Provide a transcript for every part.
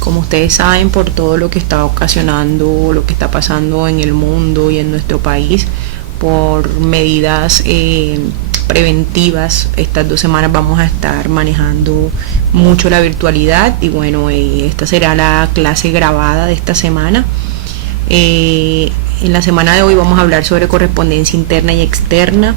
Como ustedes saben, por todo lo que está ocasionando, lo que está pasando en el mundo y en nuestro país, por medidas preventivas, estas 2 semanas vamos a estar manejando mucho la virtualidad y bueno, esta será la clase grabada de esta semana. En la semana de hoy vamos a hablar sobre correspondencia interna y externa,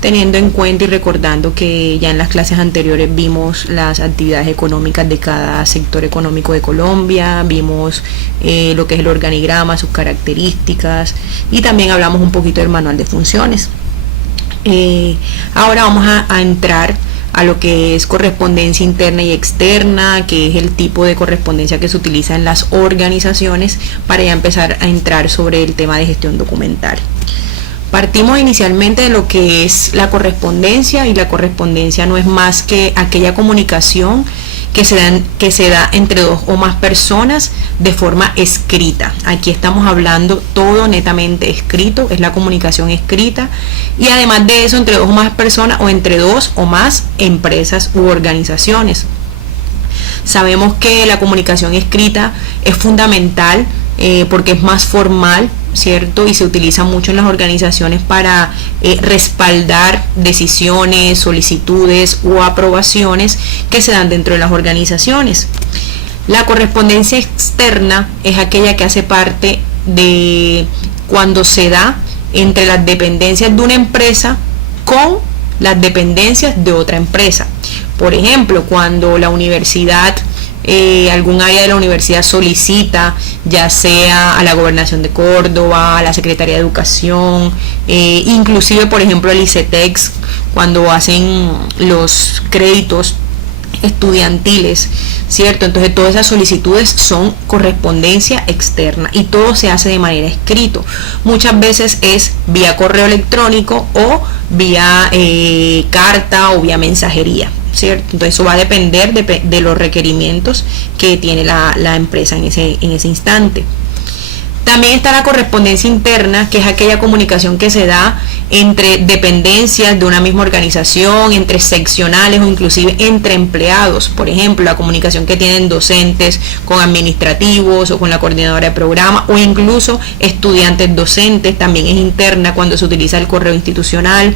teniendo en cuenta y recordando que ya en las clases anteriores vimos las actividades económicas de cada sector económico de Colombia, vimos lo que es el organigrama, sus características y también hablamos un poquito del manual de funciones. Ahora vamos a entrar a lo que es correspondencia interna y externa, que es el tipo de correspondencia que se utiliza en las organizaciones, para ya empezar a entrar sobre el tema de gestión documental. Partimos inicialmente de lo que es la correspondencia, y la correspondencia no es más que aquella comunicación que se da entre 2 o más personas de forma escrita. Aquí estamos hablando todo netamente escrito, es la comunicación escrita, y además de eso entre 2 o más personas o entre 2 o más empresas u organizaciones. Sabemos que la comunicación escrita es fundamental porque es más formal, ¿cierto? Y se utiliza mucho en las organizaciones para respaldar decisiones, solicitudes o aprobaciones que se dan dentro de las organizaciones. La correspondencia externa es aquella que hace parte de cuando se da entre las dependencias de una empresa con las dependencias de otra empresa. Por ejemplo, cuando la universidad, algún área de la universidad solicita, ya sea a la Gobernación de Córdoba, a la Secretaría de Educación, inclusive por ejemplo el ICETEX, cuando hacen los créditos estudiantiles, ¿cierto? Entonces todas esas solicitudes son correspondencia externa y todo se hace de manera escrito. Muchas veces es vía correo electrónico o vía carta o vía mensajería, ¿cierto? Entonces eso va a depender de los requerimientos que tiene la empresa en ese instante. También está la correspondencia interna, que es aquella comunicación que se da entre dependencias de una misma organización, entre seccionales o inclusive entre empleados. Por ejemplo, la comunicación que tienen docentes con administrativos o con la coordinadora de programa o incluso estudiantes docentes también es interna cuando se utiliza el correo institucional,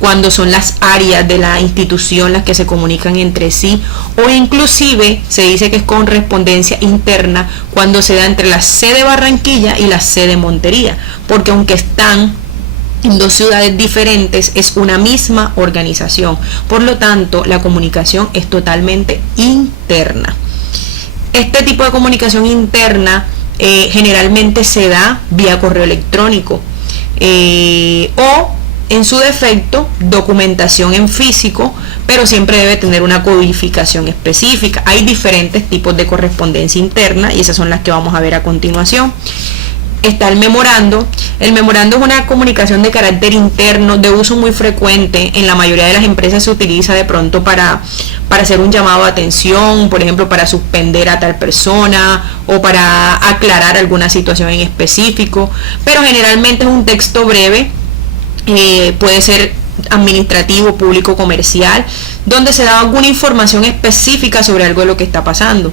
cuando son las áreas de la institución las que se comunican entre sí, o inclusive se dice que es correspondencia interna cuando se da entre la sede Barranquilla y la sede Montería, porque aunque están en 2 ciudades diferentes, es una misma organización. Por lo tanto, la comunicación es totalmente interna. Este tipo de comunicación interna generalmente se da vía correo electrónico o en su defecto documentación en físico, pero siempre debe tener una codificación específica. Hay diferentes tipos de correspondencia interna y esas son las que vamos a ver a continuación. Está el memorando. El memorando es una comunicación de carácter interno de uso muy frecuente. En la mayoría de las empresas se utiliza de pronto para hacer un llamado de atención, por ejemplo, para suspender a tal persona o para aclarar alguna situación en específico, pero generalmente es un texto breve. Puede ser administrativo, público, comercial, donde se da alguna información específica sobre algo de lo que está pasando.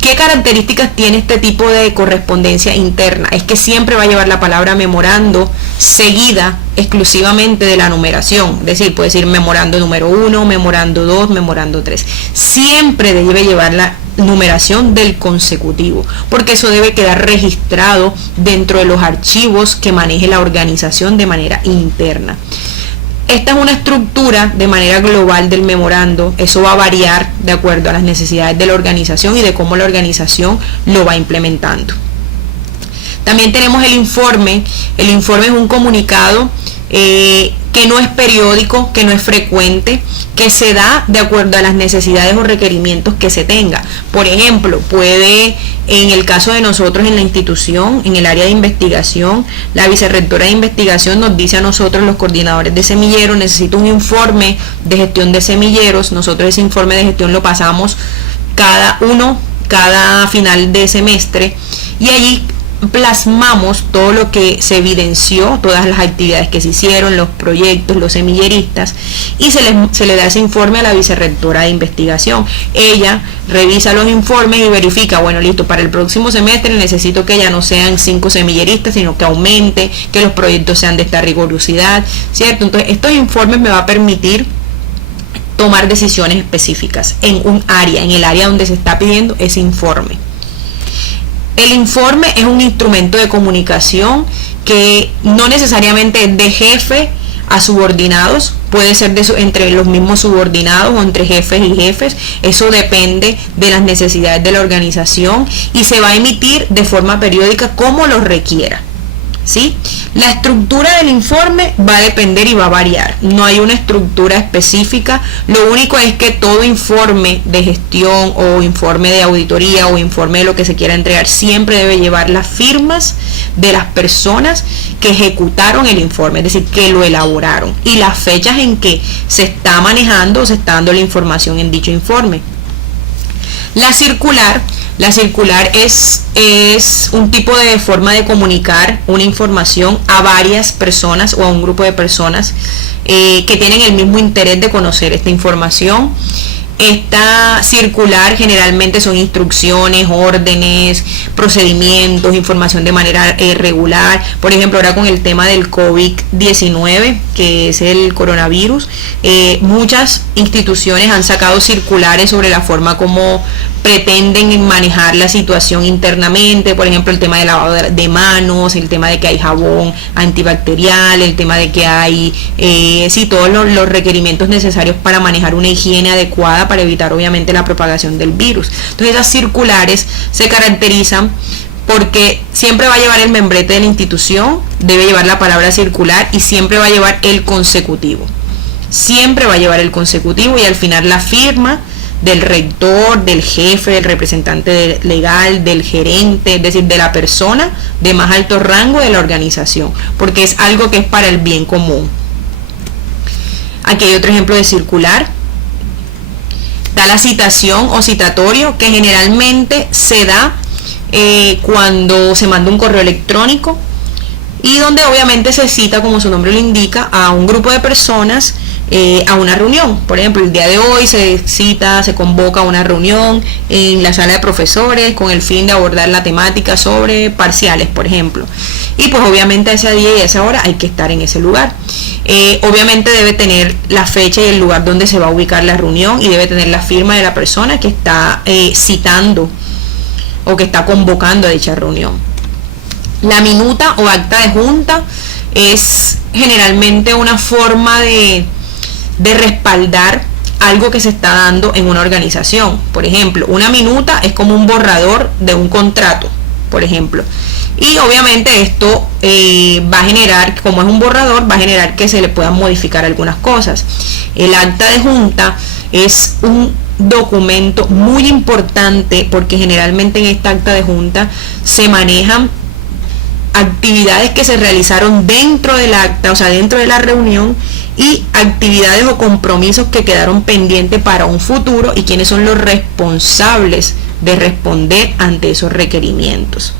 ¿Qué características tiene este tipo de correspondencia interna? Es que siempre va a llevar la palabra memorando seguida exclusivamente de la numeración, es decir, puede decir memorando número 1, memorando 2, memorando 3. Siempre debe llevar la numeración del consecutivo, porque eso debe quedar registrado dentro de los archivos que maneje la organización de manera interna. Esta es una estructura de manera global del memorando. Eso va a variar de acuerdo a las necesidades de la organización y de cómo la organización lo va implementando. También tenemos el informe. El informe es un comunicado que no es periódico, que no es frecuente, que se da de acuerdo a las necesidades o requerimientos que se tenga. Por ejemplo, puede, en el caso de nosotros en la institución, en el área de investigación, la vicerrectora de investigación nos dice a nosotros, los coordinadores de semilleros, necesito un informe de gestión de semilleros. Nosotros ese informe de gestión lo pasamos cada final de semestre, y allí plasmamos todo lo que se evidenció, todas las actividades que se hicieron, los proyectos, los semilleristas, y se le da ese informe a la vicerrectora de investigación. Ella revisa los informes y verifica, bueno, listo, para el próximo semestre necesito que ya no sean 5 semilleristas, sino que aumente, que los proyectos sean de esta rigurosidad, ¿cierto? Entonces, estos informes me va a permitir tomar decisiones específicas en un área, en el área donde se está pidiendo ese informe. El informe es un instrumento de comunicación que no necesariamente es de jefe a subordinados, puede ser entre los mismos subordinados o entre jefes y jefes, eso depende de las necesidades de la organización y se va a emitir de forma periódica como lo requiera, ¿sí? La estructura del informe va a depender y va a variar, no hay una estructura específica, lo único es que todo informe de gestión o informe de auditoría o informe de lo que se quiera entregar siempre debe llevar las firmas de las personas que ejecutaron el informe, es decir, que lo elaboraron, y las fechas en que se está manejando o se está dando la información en dicho informe. La circular es un tipo de forma de comunicar una información a varias personas o a un grupo de personas que tienen el mismo interés de conocer esta información. Esta circular generalmente son instrucciones, órdenes, procedimientos, información de manera regular. Por ejemplo, ahora con el tema del COVID-19, que es el coronavirus, muchas instituciones han sacado circulares sobre la forma como pretenden manejar la situación internamente, por ejemplo el tema de lavado de manos, el tema de que hay jabón antibacterial, el tema de que hay todos los requerimientos necesarios para manejar una higiene adecuada para evitar obviamente la propagación del virus. Entonces esas circulares se caracterizan porque siempre va a llevar el membrete de la institución, debe llevar la palabra circular y siempre va a llevar el consecutivo. Siempre va a llevar el consecutivo y al final la firma del rector, del jefe, del representante legal, del gerente, es decir, de la persona de más alto rango de la organización, porque es algo que es para el bien común. Aquí hay otro ejemplo de circular. Da la citación o citatorio, que generalmente se da cuando se manda un correo electrónico y donde obviamente se cita, como su nombre lo indica, a un grupo de personas a una reunión. Por ejemplo, el día de hoy se convoca a una reunión en la sala de profesores con el fin de abordar la temática sobre parciales, por ejemplo. Y pues obviamente a ese día y a esa hora hay que estar en ese lugar. Obviamente debe tener la fecha y el lugar donde se va a ubicar la reunión y debe tener la firma de la persona que está citando o que está convocando a dicha reunión. La minuta o acta de junta es generalmente una forma de respaldar algo que se está dando en una organización. Por ejemplo, una minuta es como un borrador de un contrato, por ejemplo. Y obviamente esto va a generar, como es un borrador, va a generar que se le puedan modificar algunas cosas. El acta de junta es un documento muy importante porque generalmente en esta acta de junta se manejan actividades que se realizaron dentro del acta, o sea, dentro de la reunión, y actividades o compromisos que quedaron pendientes para un futuro y quiénes son los responsables de responder ante esos requerimientos.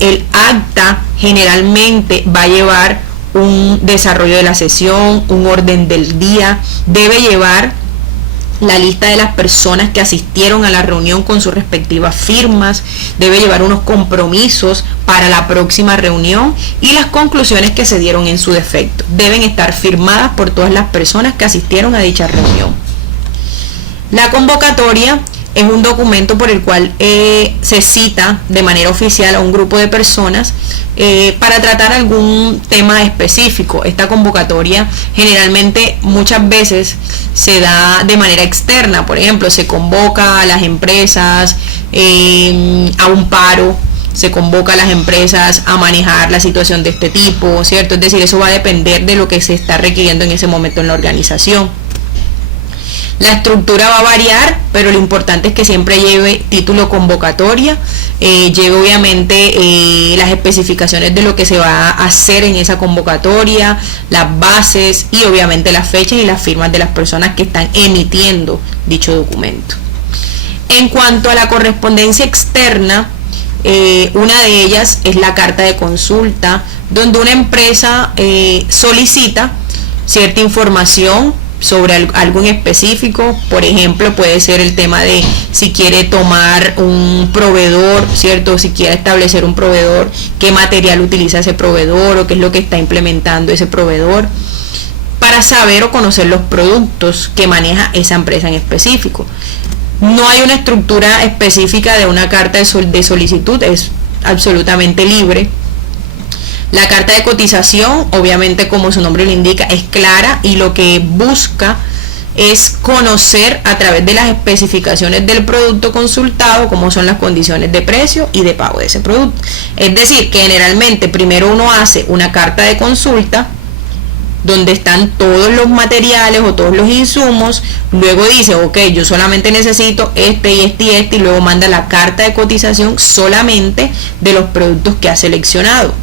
El acta generalmente va a llevar un desarrollo de la sesión, un orden del día, debe llevar la lista de las personas que asistieron a la reunión con sus respectivas firmas, debe llevar unos compromisos para la próxima reunión y las conclusiones que se dieron en su defecto. Deben estar firmadas por todas las personas que asistieron a dicha reunión. La convocatoria es un documento por el cual se cita de manera oficial a un grupo de personas para tratar algún tema específico. Esta convocatoria generalmente muchas veces se da de manera externa, por ejemplo, se convoca a las empresas a un paro, se convoca a las empresas a manejar la situación de este tipo, ¿cierto? Es decir, eso va a depender de lo que se está requiriendo en ese momento en la organización. La estructura va a variar, pero lo importante es que siempre lleve título convocatoria, lleve obviamente las especificaciones de lo que se va a hacer en esa convocatoria, las bases y obviamente las fechas y las firmas de las personas que están emitiendo dicho documento. En cuanto a la correspondencia externa, Una de ellas es la carta de consulta, donde una empresa solicita cierta información sobre algo en específico. Por ejemplo, puede ser el tema de si quiere tomar un proveedor, ¿cierto? Si quiere establecer un proveedor, qué material utiliza ese proveedor o qué es lo que está implementando ese proveedor, para saber o conocer los productos que maneja esa empresa en específico. No hay una estructura específica de una carta de solicitud, es absolutamente libre. La carta de cotización, obviamente, como su nombre lo indica, es clara y lo que busca es conocer a través de las especificaciones del producto consultado cómo son las condiciones de precio y de pago de ese producto. Es decir, que generalmente primero uno hace una carta de consulta donde están todos los materiales o todos los insumos, luego dice, ok, yo solamente necesito este y este y este, y luego manda la carta de cotización solamente de los productos que ha seleccionado.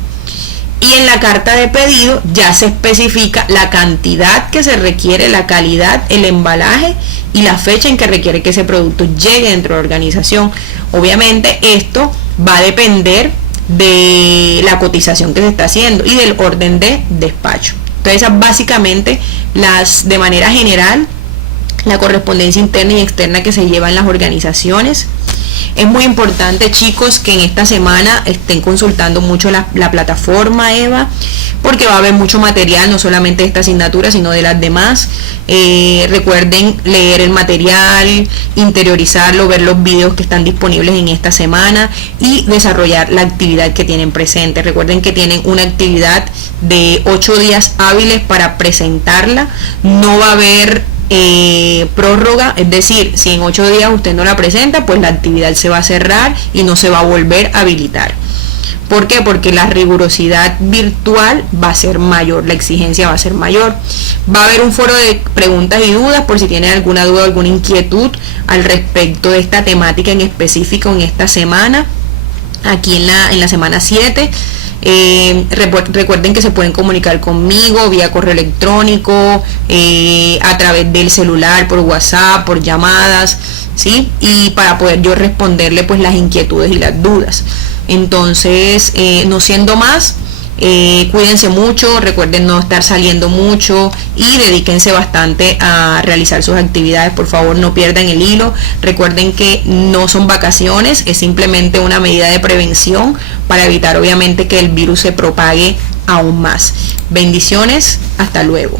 Y en la carta de pedido ya se especifica la cantidad que se requiere, la calidad, el embalaje y la fecha en que requiere que ese producto llegue dentro de la organización. Obviamente esto va a depender de la cotización que se está haciendo y del orden de despacho. Entonces, básicamente, de manera general, la correspondencia interna y externa que se lleva en las organizaciones. Es muy importante, chicos, que en esta semana estén consultando mucho la plataforma EVA, porque va a haber mucho material, no solamente de esta asignatura, sino de las demás. Recuerden leer el material, interiorizarlo, ver los videos que están disponibles en esta semana y desarrollar la actividad que tienen presente. Recuerden que tienen una actividad de 8 días hábiles para presentarla. No va a haber prórroga, es decir, si en 8 días usted no la presenta, pues la actividad se va a cerrar y no se va a volver a habilitar. ¿Por qué? Porque la rigurosidad virtual va a ser mayor, la exigencia va a ser mayor. Va a haber un foro de preguntas y dudas por si tienen alguna duda, alguna inquietud al respecto de esta temática en específico en esta semana, aquí en la semana 7. Recuerden que se pueden comunicar conmigo vía correo electrónico, a través del celular, por WhatsApp, por llamadas, ¿sí? Y para poder yo responderle pues las inquietudes y las dudas. Entonces, no siendo más, cuídense mucho, recuerden no estar saliendo mucho y dedíquense bastante a realizar sus actividades. Por favor, no pierdan el hilo. Recuerden que no son vacaciones, es simplemente una medida de prevención para evitar obviamente que el virus se propague aún más. Bendiciones, hasta luego.